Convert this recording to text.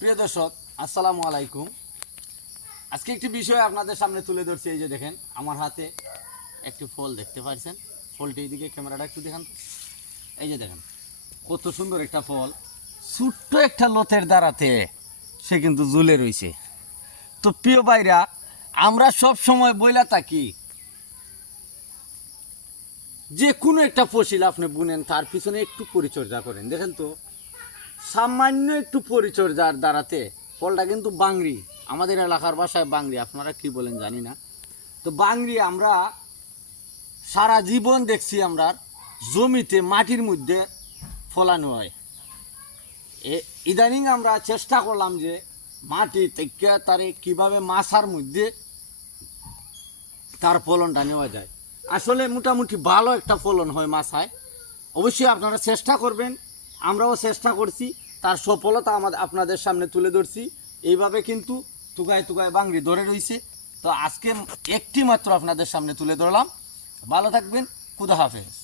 প্রিয় দর্শক, আসসালামু আলাইকুম। আজকে একটি বিষয় আপনাদের সামনে তুলে ধরছি। এই যে দেখেন, আমার হাতে একটি ফল দেখতে পাচ্ছেন। ফলটি এইদিকে ক্যামেরাটা একটু দেখান। এই যে দেখেন, কত সুন্দর একটা ফল, ছোট্ট একটা লতের দ্বারাতে সে কিন্তু ঝুলে রয়েছে। তো প্রিয় ভাইরা, আমরা সব সময় বইলা থাকি যে কোনো একটা ফসল আপনি বুনেন, তার পিছনে একটু পরিচর্যা করেন। দেখেন তো, সামান্য একটু পরিচর্যার দ্বারাতে ফলটা কিন্তু বাংরি, আমাদের এলাকার ভাষায় বাংরি, আপনারা কি বলেন জানি না। তো বাংরি আমরা সারা জীবন দেখছি, আমরা জমিতে মাটির মধ্যে ফলানো হয়। ইদানিং আমরা চেষ্টা করলাম যে মাটি থেকে তারে কীভাবে মাছার মধ্যে তার ফলনটা নেওয়া যায়। আসলে মোটামুটি ভালো একটা ফলন হয় মাছায়। অবশ্যই আপনারা চেষ্টা করবেন, আমরাও চেষ্টা করছি, তার সফলতা আপনাদের সামনে তুলে ধরছি। এইভাবে কিন্তু তুগায় তুগায় বাংরি ধরে রয়েছে। তো আজকে একটি মাত্র আপনাদের সামনে তুলে ধরলাম। ভালো থাকবেন, খুদা হাফেজ।